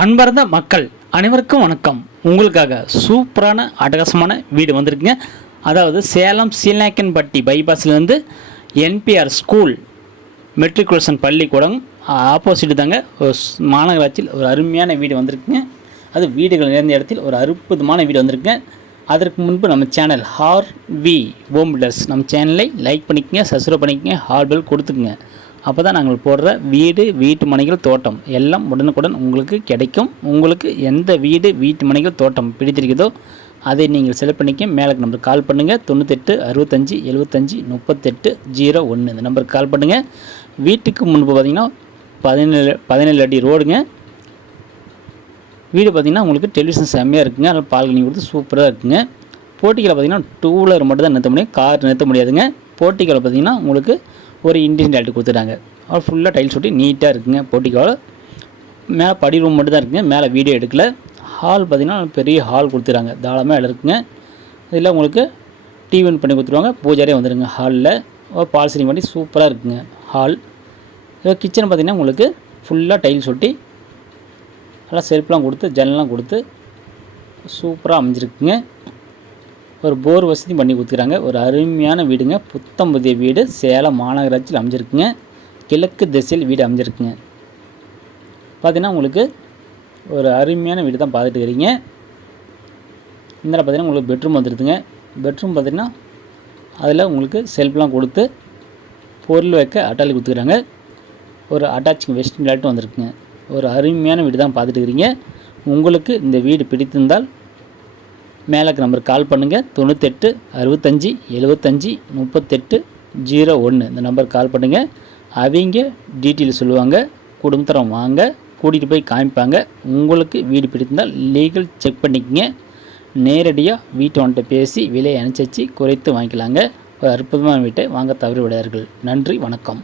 அன்பார்ந்த மக்கள் அனைவருக்கும் வணக்கம். உங்களுக்காக சூப்பரான அட்டகாசமான வீடு வந்திருக்குங்க. அதாவது சேலம் சீலநாயக்கன்பட்டி பைபாஸ்லேருந்து என்பிஆர் ஸ்கூல் மெட்ரிகுலேஷன் பள்ளிக்கூடம் ஆப்போசிட் தாங்க மாநகராட்சியில் ஒரு அருமையான வீடு வந்திருக்குங்க. அது வீடுகள் நிறைந்த இடத்தில் ஒரு அற்புதமான வீடு வந்திருக்குங்க. அதற்கு முன்பு நம்ம சேனல் ஹார்வி ஹோம் பில்டர்ஸ் நம்ம சேனலை லைக் பண்ணிக்கங்க, சப்ஸ்கிரைப் பண்ணிக்கங்க, ஹால் பெல் கொடுத்துக்குங்க. அப்போ தான் நாங்கள் போடுற வீட்டு மனைகள் தோட்டம் எல்லாம் உடனுக்குடன் உங்களுக்கு கிடைக்கும். உங்களுக்கு எந்த வீட்டு மனைகள் தோட்டம் பிடித்திருக்கிறதோ அதை நீங்கள் செலக்ட் பண்ணிக்க மேலே நம்பருக்கு கால் பண்ணுங்கள். 98 65 75 38 01 இந்த நம்பருக்கு கால் பண்ணுங்கள். வீட்டுக்கு முன்பு பார்த்திங்கன்னா 17 அடி ரோடுங்க. வீடு பார்த்திங்கன்னா உங்களுக்கு டெலிவிஷன் செம்மையாக இருக்குங்க. அதில் பால்கனி கொடுத்து சூப்பராக இருக்குங்க. போர்ட்டிகளில் பார்த்திங்கன்னா 2 வீலர் மட்டும் தான் நிறுத்த முடியும், கார் நிறுத்த முடியாதுங்க. போர்ட்டிகளில் பார்த்திங்கன்னா உங்களுக்கு ஒரு இண்டியன் லைட்டு கொடுத்துட்டாங்க. அவர் ஃபுல்லாக டைல்ஸ் ஒட்டி நீட்டாக இருக்குங்க. போர்ட்டிகளில் மேலே படி ரூம் மட்டும் தான் இருக்குங்க. மேலே வீடியோ எடுக்கல. ஹால் பார்த்திங்கன்னா பெரிய ஹால் கொடுத்துறாங்க, தாராளமாக இடம் இருக்குங்க. இதில் உங்களுக்கு டிவி ஒன் பண்ணி கொடுத்துருவாங்க, பூஜாரே வந்துடுங்க. ஹாலில் பால் சீலிங் பண்ணி சூப்பராக இருக்குங்க ஹால். கிச்சன் பார்த்திங்கன்னா உங்களுக்கு ஃபுல்லாக டைல்ஸ் ஒட்டி நல்லா செல்ஃப்லாம் கொடுத்து ஜன்னலாம் கொடுத்து சூப்பராக அமைஞ்சிருக்குங்க. ஒரு போர் வசதி பண்ணி கொடுத்துக்கிறாங்க. ஒரு அருமையான வீடுங்க. புத்தம் புதிய வீடு சேலம் மாநகராட்சியில் அமைஞ்சிருக்குங்க. கிழக்கு திசையில் வீடு அமைஞ்சிருக்குங்க. பார்த்திங்கன்னா உங்களுக்கு ஒரு அருமையான வீடு தான் பார்த்துட்டு இருக்கிறீங்க. இந்த பார்த்திங்கன்னா உங்களுக்கு பெட்ரூம் வந்துடுதுங்க. பெட்ரூம் பார்த்திங்கன்னா அதில் உங்களுக்கு செல்ஃப்லாம் கொடுத்து பொருள் வைக்க அட்டாலி கொடுத்துக்கிறாங்க. ஒரு அட்டாச்சிங் வெஸ்டர்ன் லைட்டும் வந்திருக்குங்க. ஒரு அருமையான வீடு தான் பார்த்துட்டு இருக்கிறீங்க. உங்களுக்கு இந்த வீடு பிடித்திருந்தால் மேலுக்கு நம்பருக்கு கால் பண்ணுங்கள். 98 65 75 38 01 இந்த நம்பருக்கு கால் பண்ணுங்கள். அவங்க டீட்டெயில் சொல்லுவாங்க. குடும்பத்தரம் வாங்க, கூட்டிகிட்டு போய் காமிப்பாங்க. உங்களுக்கு வீடு பிடித்திருந்தால் லீகல் செக் பண்ணிக்கங்க. நேரடியாக வீட்டை பேசி விலையை அனுசரித்து குறைத்து வாங்கிக்கலாங்க. ஒரு அற்புதமான வீட்டை வாங்க தவறி விடாதீர்கள். நன்றி, வணக்கம்.